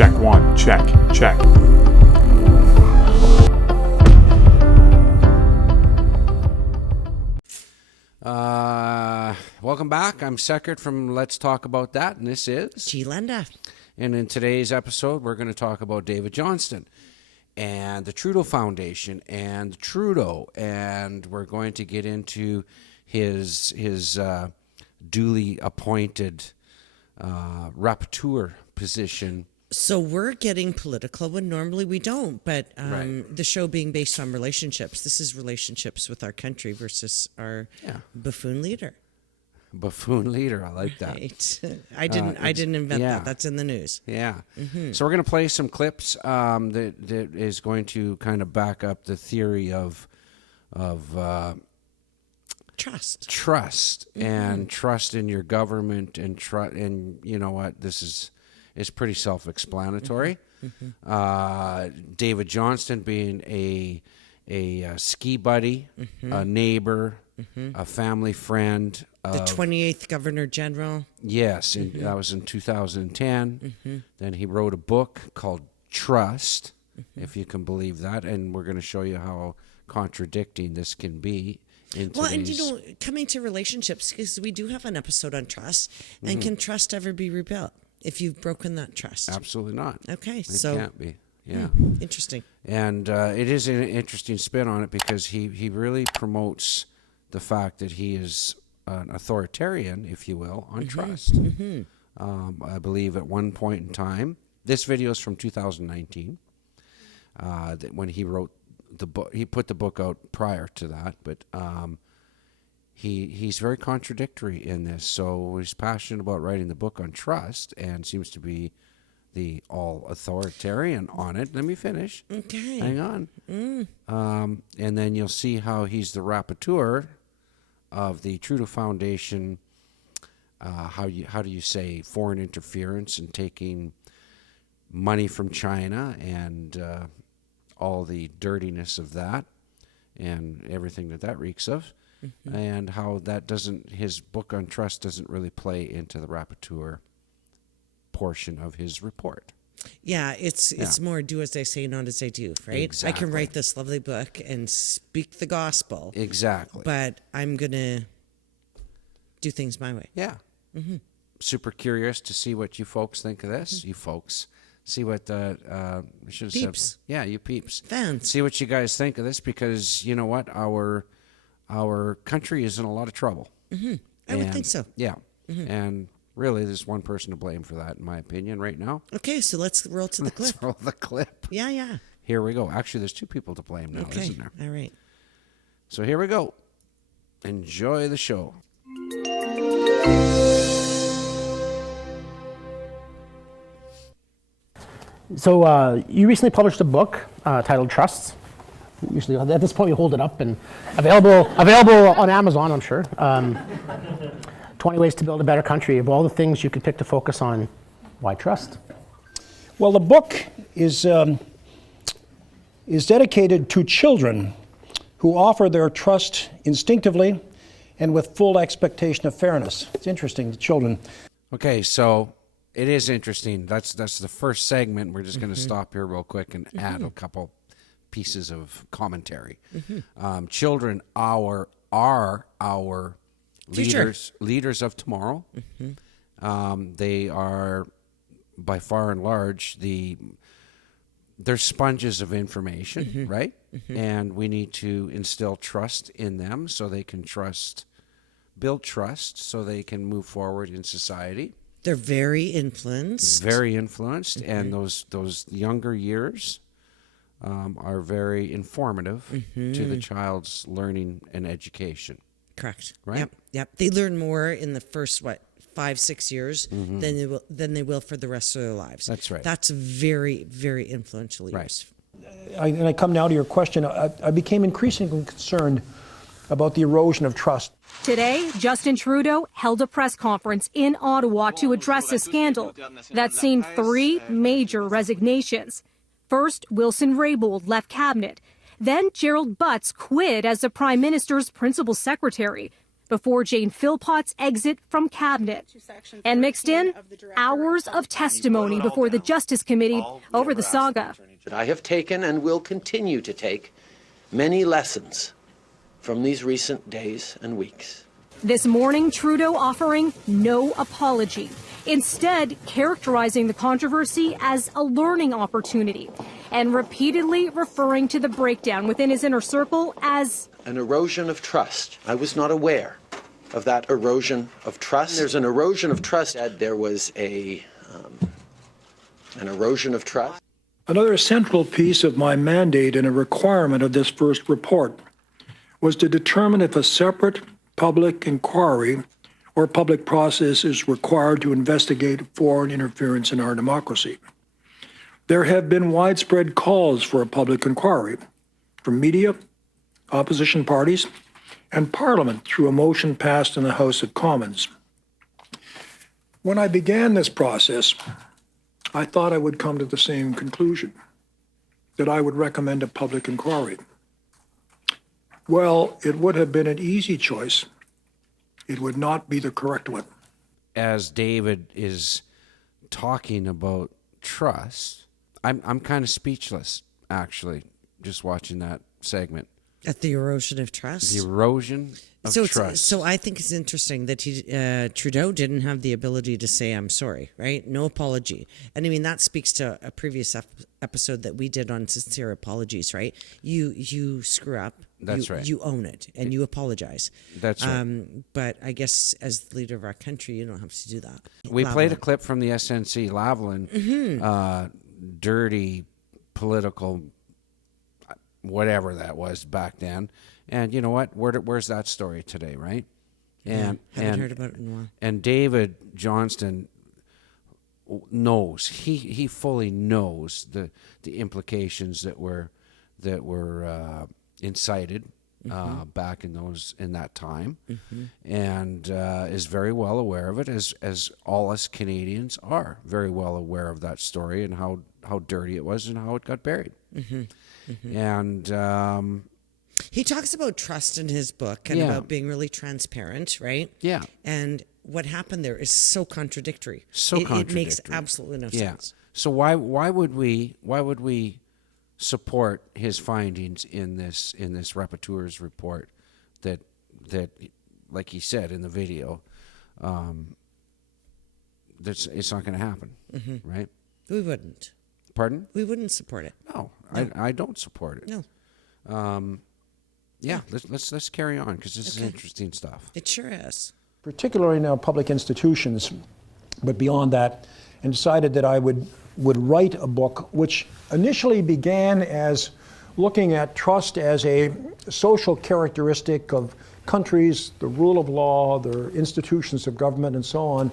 Check one, check. Welcome back. I'm Seckert from Let's Talk About That, and this is G'lenda. And in today's episode, we're going to talk about David Johnston and the Trudeau Foundation and Trudeau, and we're going to get into his duly appointed rapporteur position. So we're getting political when normally we don't, but Right. the show being based on relationships, this is relationships with our country versus our buffoon leader. Buffoon leader, I like that. Right. I didn't invent that. That's in the news. Yeah. So we're going to play some clips that is going to kind of back up the theory of Trust. And trust in your government and you know what, this is pretty self-explanatory. David Johnston being a ski buddy, a neighbor, a family friend. The 28th Governor General. Yes, that was in 2010. Then he wrote a book called Trust, if you can believe that, and we're going to show you how contradicting this can be. Well, and coming to relationships, because we do have an episode on trust, and can trust ever be rebuilt if you've broken that trust? Absolutely not. Okay, it so can't be. Yeah, interesting. And it is an interesting spin on it because he really promotes the fact that he is an authoritarian, if you will, on trust. I believe at one point in time, this video is from 2019, that when he wrote the book, he put the book out prior to that, but he's very contradictory in this. So he's passionate about writing the book on trust and seems to be the all authoritarian on it. Let me finish. Okay. Hang on. And then you'll see how he's the rapporteur of the Trudeau Foundation. How do you say foreign interference and taking money from China and all the dirtiness of that and everything that reeks of, and how that his book on trust doesn't really play into the rapporteur portion of his report. Yeah, it's more do as I say, not as I do, right? Exactly. I can write this lovely book and speak the gospel. Exactly. But I'm going to do things my way. Yeah. Super curious to see what you folks think of this. You folks. See what I should have Peeps. said. Yeah, you peeps. Fans. See what you guys think of this, because you know what? Our country is in a lot of trouble. I would think so. Yeah. And really, there's one person to blame for that, in my opinion, right now. Okay, so let's roll to the clip. Let's roll the clip. Yeah. Here we go. Actually, there's two people to blame now, Okay, isn't there? all right. So here we go. Enjoy the show. So you recently published a book titled Trusts. Usually at this point you hold it up and available on Amazon, I'm sure. 20 ways to build a better country. Of all the things you could pick to focus on, why trust? Well, the book is dedicated to children who offer their trust instinctively and with full expectation of fairness. It's interesting, the children. Okay, so it is interesting. That's the first segment. We're just going to stop here real quick and add a couple pieces of commentary. Children are our leaders of tomorrow. They are, by far and large, they're sponges of information, right? And we need to instill trust in them so they can build trust so they can move forward in society. They're very influenced. And those younger years are very informative to the child's learning and education. Correct. Right? Yep. They learn more in the first 5-6 years than they will for the rest of their lives. That's right. That's very, very influential years. Right. And I come now to your question. I became increasingly concerned about the erosion of trust. Today, Justin Trudeau held a press conference in Ottawa to address a scandal that's seen 3 major resignations. First, Wilson Raybould left cabinet. Then Gerald Butts quit as the Prime Minister's principal secretary. before Jane Philpott's exit from cabinet. And mixed in, hours of testimony before the Justice Committee over the saga. I have taken and will continue to take many lessons from these recent days and weeks. This morning, Trudeau offering no apology, instead characterizing the controversy as a learning opportunity and repeatedly referring to the breakdown within his inner circle as an erosion of trust. I was not aware of that erosion of trust. There's an erosion of trust. There was an erosion of trust. Another central piece of my mandate and a requirement of this first report was to determine if a separate public inquiry or public process is required to investigate foreign interference in our democracy. There have been widespread calls for a public inquiry from media, opposition parties, and Parliament through a motion passed in the House of Commons. When I began this process, I thought I would come to the same conclusion, that I would recommend a public inquiry. Well, it would have been an easy choice. It would not be the correct one. As David is talking about trust, I'm kind of speechless, actually, just watching that segment. At the erosion of trust. The erosion of trust. So I think it's interesting that Trudeau didn't have the ability to say, I'm sorry, right? No apology. And I mean, that speaks to a previous episode that we did on sincere apologies, right? You screw up. That's right. You own it and you apologize. That's right. But I guess as the leader of our country, you don't have to do that. We played a clip from the SNC Lavalin, dirty political, whatever that was back then. And you know what? Where's that story today, right? And haven't heard about it in a while. And David Johnston knows, he fully knows the implications that were incited back in that time, and is very well aware of it, as all us Canadians are very well aware of that story and how dirty it was and how it got buried. And he talks about trust in his book and about being really transparent, right? Yeah. And what happened there is so contradictory. It makes absolutely no sense. So why would we support his findings in this rapporteur's report that like he said in the video, it's not going to happen, right? We wouldn't. Pardon? We wouldn't support it. No. I don't support it. No. Let's carry on, because this is interesting stuff. It sure is. Particularly now public institutions, but beyond that, and decided that I would write a book which initially began as looking at trust as a social characteristic of countries, the rule of law, their institutions of government, and so on.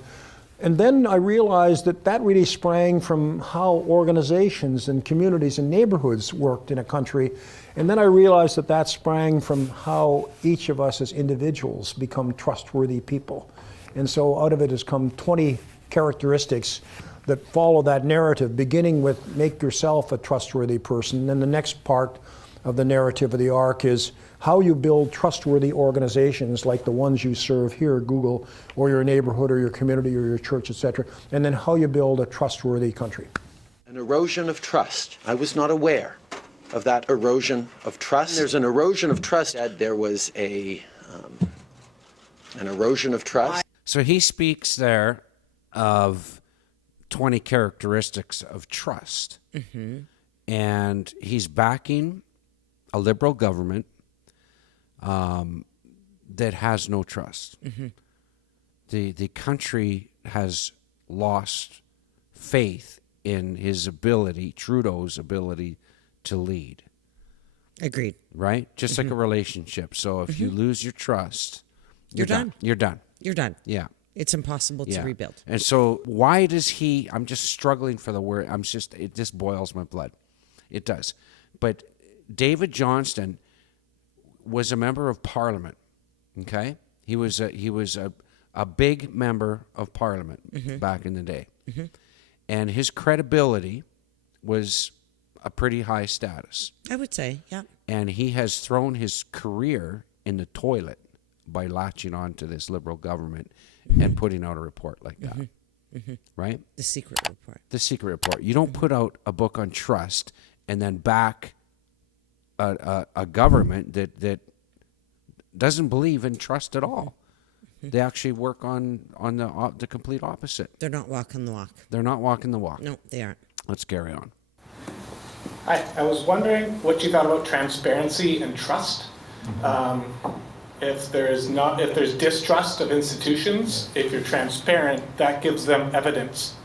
And then I realized that really sprang from how organizations and communities and neighborhoods worked in a country. And then I realized that sprang from how each of us as individuals become trustworthy people. And so out of it has come 20 characteristics that follow that narrative, beginning with make yourself a trustworthy person. And then the next part of the narrative of the arc is how you build trustworthy organizations like the ones you serve here, Google, or your neighborhood or your community or your church, etc. And then how you build a trustworthy country. An erosion of trust. I was not aware of that erosion of trust. There's an erosion of trust. There was an erosion of trust. So he speaks there of 20 characteristics of trust. And he's backing a liberal government that has no trust. The country has lost faith in his ability, Trudeau's ability to lead. Agreed. Right? Just like a relationship. So if you lose your trust, you're done. You're done. You're done. Yeah. It's impossible to rebuild. And so why does he, I'm just struggling for the word, it just boils my blood. It does. But David Johnston was a member of Parliament, okay? He was a big member of Parliament back in the day. And his credibility was a pretty high status. I would say, yeah. And he has thrown his career in the toilet by latching on to this Liberal government and putting out a report like that. Right? The secret report. The secret report. You don't put out a book on trust and then back a government that doesn't believe in trust at all. They actually work on the complete opposite. They're not walking the walk. They're not walking the walk. No, they aren't. Let's carry on. Hi, I was wondering what you thought about transparency and trust. If there's distrust of institutions, if you're transparent, that gives them evidence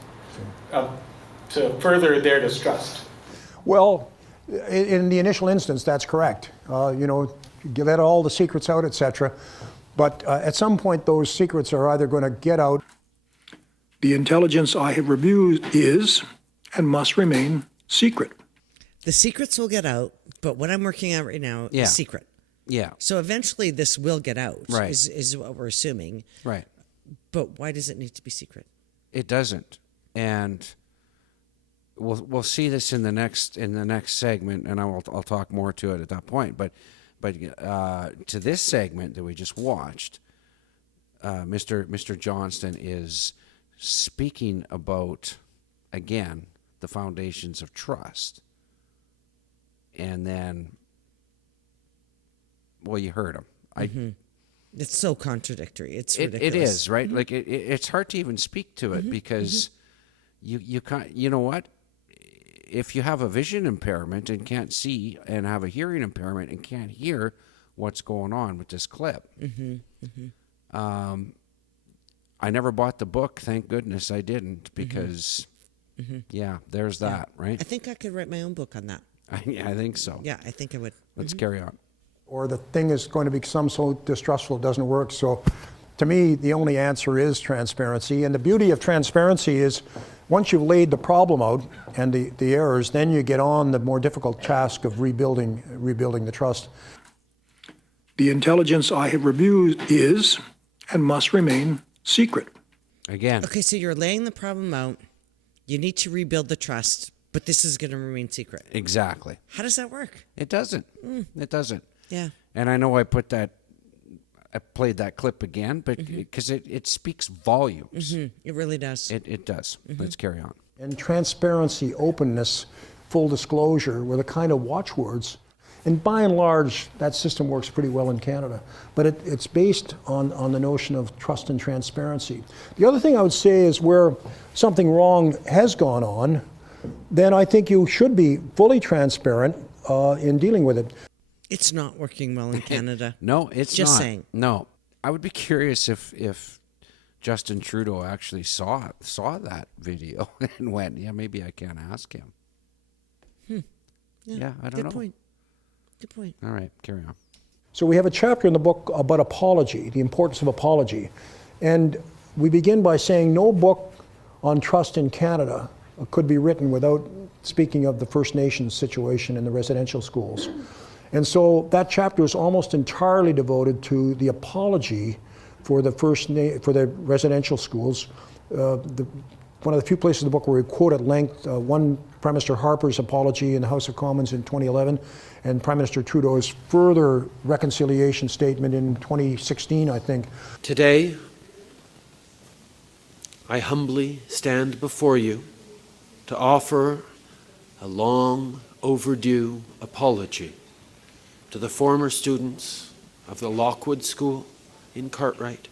to further their distrust. Well, in the initial instance, that's correct. You let all the secrets out, etc. But at some point, those secrets are either going to get out. The intelligence I have reviewed is and must remain secret. The secrets will get out, but what I'm working on right now Yeah. is secret. Yeah. So eventually this will get out, Right. is what we're assuming. Right. But why does it need to be secret? It doesn't, and we'll see this in the next segment, and I'll talk more to it at that point. But to this segment that we just watched, Mr. Johnston is speaking about, again, the foundations of trust, and then, well, you heard him. It's so contradictory. It's It ridiculous. is, right? Like it's hard to even speak to it because you can't. You know what? If you have a vision impairment and can't see, and have a hearing impairment and can't hear what's going on with this clip, I never bought the book. Thank goodness I didn't, because yeah, there's that, right? I think I could write my own book on that. I think so. Yeah, I think I would. Let's carry on. Or the thing is going to become so distrustful it doesn't work. So to me, the only answer is transparency. And the beauty of transparency is once you've laid the problem out and the errors, then you get on the more difficult task of rebuilding the trust. The intelligence I have reviewed is and must remain secret. Again, Okay, so you're laying the problem out. You need to rebuild the trust, but this is going to remain secret. exactly. How does that work? It doesn't. It doesn't. Yeah. And I know I played that clip again, but because it speaks volumes. It really does. It does. Let's carry on. And transparency, openness, full disclosure were the kind of watchwords. And by and large, that system works pretty well in Canada. But it's based on the notion of trust and transparency. The other thing I would say is where something wrong has gone on, then I think you should be fully transparent in dealing with it. It's not working well in Canada. No, it's Just not. saying. No, I would be curious if Justin Trudeau actually saw that video and went, yeah, maybe I can ask him. Yeah, I don't know. Good point. Good point. All right, carry on. So we have a chapter in the book about apology, the importance of apology. And we begin by saying no book on trust in Canada could be written without speaking of the First Nations situation in the residential schools. And so that chapter is almost entirely devoted to the apology for the residential schools. One of the few places in the book where we quote at length one Prime Minister Harper's apology in the House of Commons in 2011, and Prime Minister Trudeau's further reconciliation statement in 2016, I think. Today, I humbly stand before you to offer a long overdue apology to the former students of the Lockwood School in Cartwright,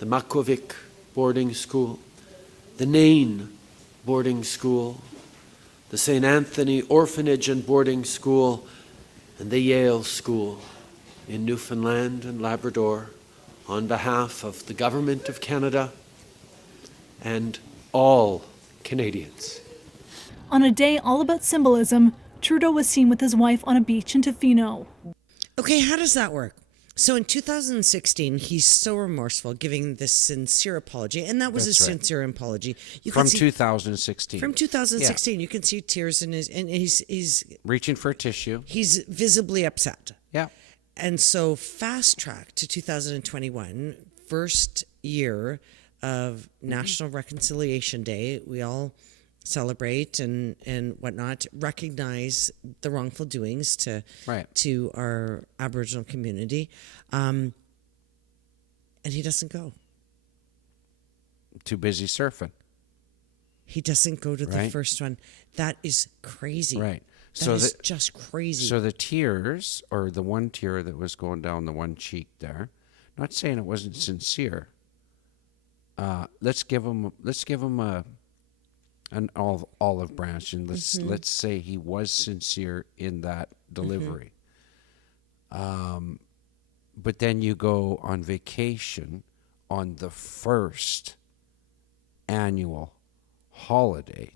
the Makowik Boarding School, the Nain Boarding School, the St. Anthony Orphanage and Boarding School, and the Yale School in Newfoundland and Labrador, on behalf of the Government of Canada and all Canadians. On a day all about symbolism, Trudeau was seen with his wife on a beach in Tofino. Okay, how does that work? So in 2016, he's so remorseful, giving this sincere apology, and that was That's a right. sincere apology. You From can see, 2016. From 2016, you can see tears in his, and he's Reaching for a tissue. he's visibly upset. Yeah. And so fast track to 2021, first year of National Reconciliation Day. We all celebrate and whatnot, recognize the wrongful doings to Right. to our Aboriginal community. And he doesn't go. Too busy surfing. He doesn't go to the Right. first one. That is crazy. Right. That is just crazy. So the tears, or the one tear that was going down the one cheek there, not saying it wasn't sincere. Let's give him an olive branch, and let's say he was sincere in that delivery. But then you go on vacation on the first annual holiday,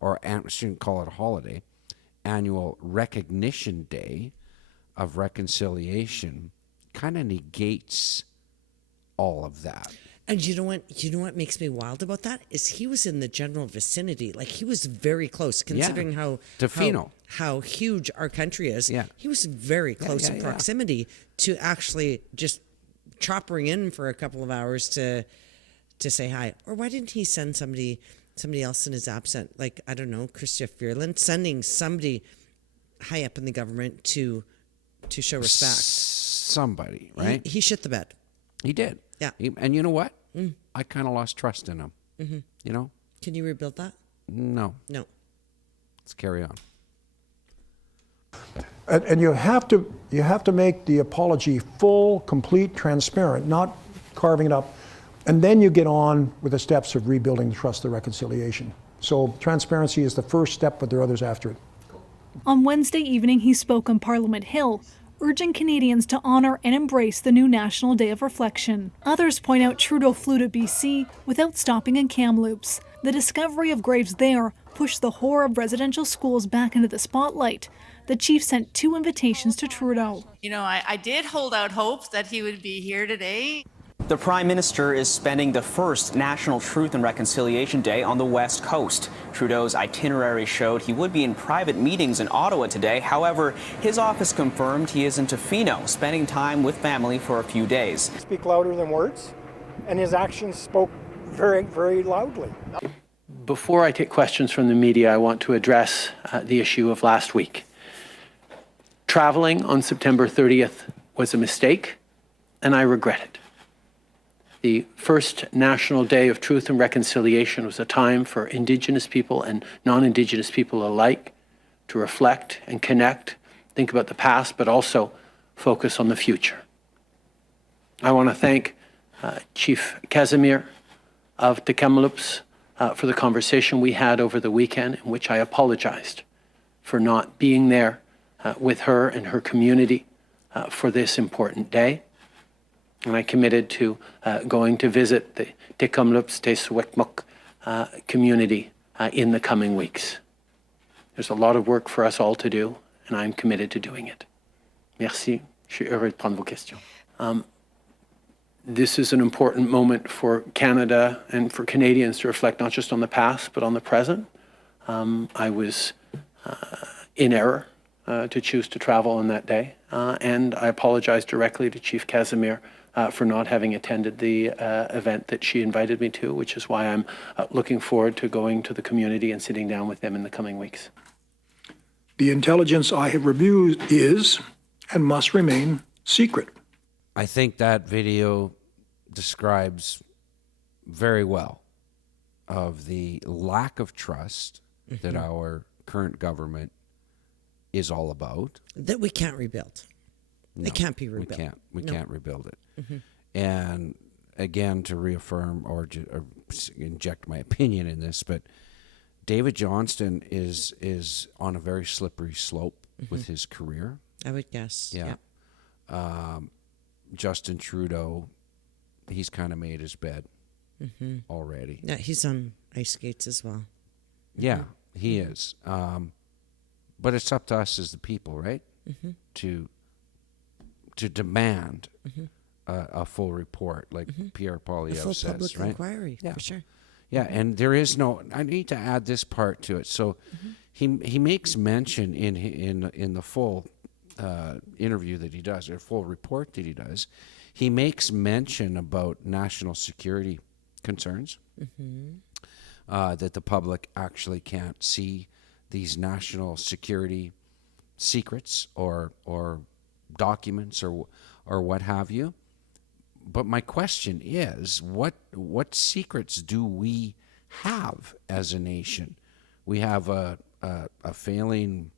or I shouldn't call it a holiday, annual recognition day of reconciliation, kind of negates all of that. And you know what makes me wild about that is he was in the general vicinity. Like, he was very close, considering how huge our country is. Yeah. He was very close in proximity to actually just choppering in for a couple of hours to say hi. Or why didn't he send somebody else in his absent? Like, I don't know, Chrystia Freeland, sending somebody high up in the government to show respect. Somebody, right? He shit the bed. He did. Yeah. And you know what? I kind of lost trust in him. You know? Can you rebuild that? No. No. Let's carry on. And you have to make the apology full, complete, transparent, not carving it up. And then you get on with the steps of rebuilding the trust, the reconciliation. So transparency is the first step, but there are others after it. On Wednesday evening, he spoke on Parliament Hill, urging Canadians to honour and embrace the new National Day of Reflection. Others point out Trudeau flew to BC without stopping in Kamloops. The discovery of graves there pushed the horror of residential schools back into the spotlight. The chief sent 2 invitations to Trudeau. You know, I did hold out hopes that he would be here today. The Prime Minister is spending the first National Truth and Reconciliation Day on the West Coast. Trudeau's itinerary showed he would be in private meetings in Ottawa today. However, his office confirmed he is in Tofino, spending time with family for a few days. Speak louder than words, and his actions spoke very, very loudly. Before I take questions from the media, I want to address the issue of last week. Traveling on September 30th was a mistake, and I regret it. The first National Day of Truth and Reconciliation was a time for Indigenous people and non-Indigenous people alike to reflect and connect, think about the past, but also focus on the future. I want to thank Chief Casimir of the Kamloops for the conversation we had over the weekend, in which I apologized for not being there with her and her community for this important day. And I committed to going to visit the Te Kamloops Te Swekmuk community in the coming weeks. There's a lot of work for us all to do, and I'm committed to doing it. Merci. Je suis heureux de prendre vos questions. This is an important moment for Canada and for Canadians to reflect not just on the past, but on the present. I was in error to choose to travel on that day, and I apologize directly to Chief Casimir for not having attended the event that she invited me to, which is why I'm looking forward to going to the community and sitting down with them in the coming weeks. The intelligence I have reviewed is and must remain secret. I think that video describes very well of the lack of trust that our current government is all about. That we can't rebuild. No, it can't be rebuilt. We can't rebuild it. And again, to reaffirm or inject my opinion in this, but David Johnston is on a very slippery slope with his career. I would guess. Yeah. Justin Trudeau, he's kind of made his bed already. Yeah, he's on ice skates as well. Yeah, he is. But it's up to us as the people, right? To demand a full report, like Pierre Poilievre A full says, public right? inquiry, for sure. Yeah, and there is no. I need to add this part to it. So, he makes mention in the full interview that he does, or full report that he does, he makes mention about national security concerns, that the public actually can't see these national security secrets or documents or what have you. but my question is, what secrets do we have as a nation? We have a failing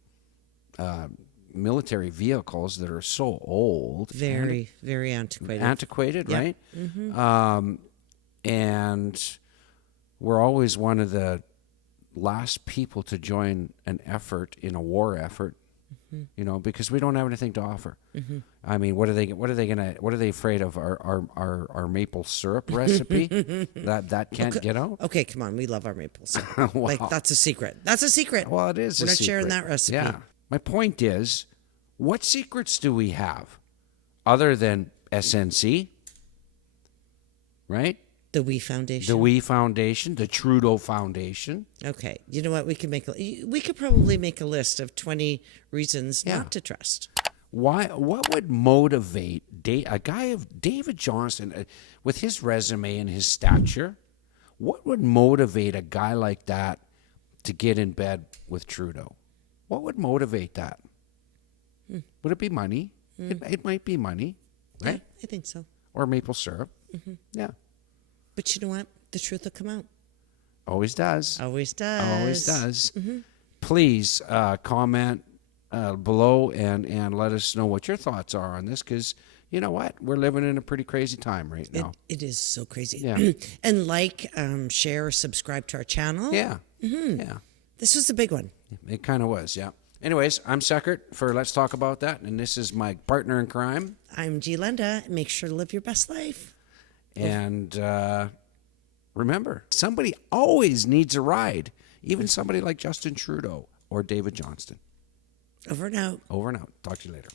military vehicles that are so old, Very antiquated. Yeah. right? And we're always one of the last people to join an effort in a war effort, you know, because we don't have anything to offer. I mean, what are they afraid of? Our maple syrup recipe that can't get out? Okay, come on. We love our maple syrup. Wow. Like, that's a secret. That's a secret. Well, it is. We're a not sharing secret. that recipe. Yeah. My point is, what secrets do we have other than SNC? Right? The We Foundation. The We Foundation, the Trudeau Foundation. Okay. You know what? We could probably make a list of 20 reasons not to trust. What would motivate a guy of David Johnston with his resume and his stature? What would motivate a guy like that to get in bed with Trudeau? What would motivate that? Would it be money? It might be money, right? Yeah, I think so. Or maple syrup. Yeah. But you know what? The truth will come out. Always does. Always does. Always does. Please comment below and let us know what your thoughts are on this, because you know what? We're living in a pretty crazy time right now. It is so crazy. Yeah. And share, subscribe to our channel. Yeah. Yeah. This was a big one. It kind of was, yeah. Anyways, I'm Seckert for Let's Talk About That, and this is my partner in crime. I'm G'lenda. Make sure to live your best life. And remember, somebody always needs a ride, even somebody like Justin Trudeau or David Johnston. Over and out. Over and out. Talk to you later.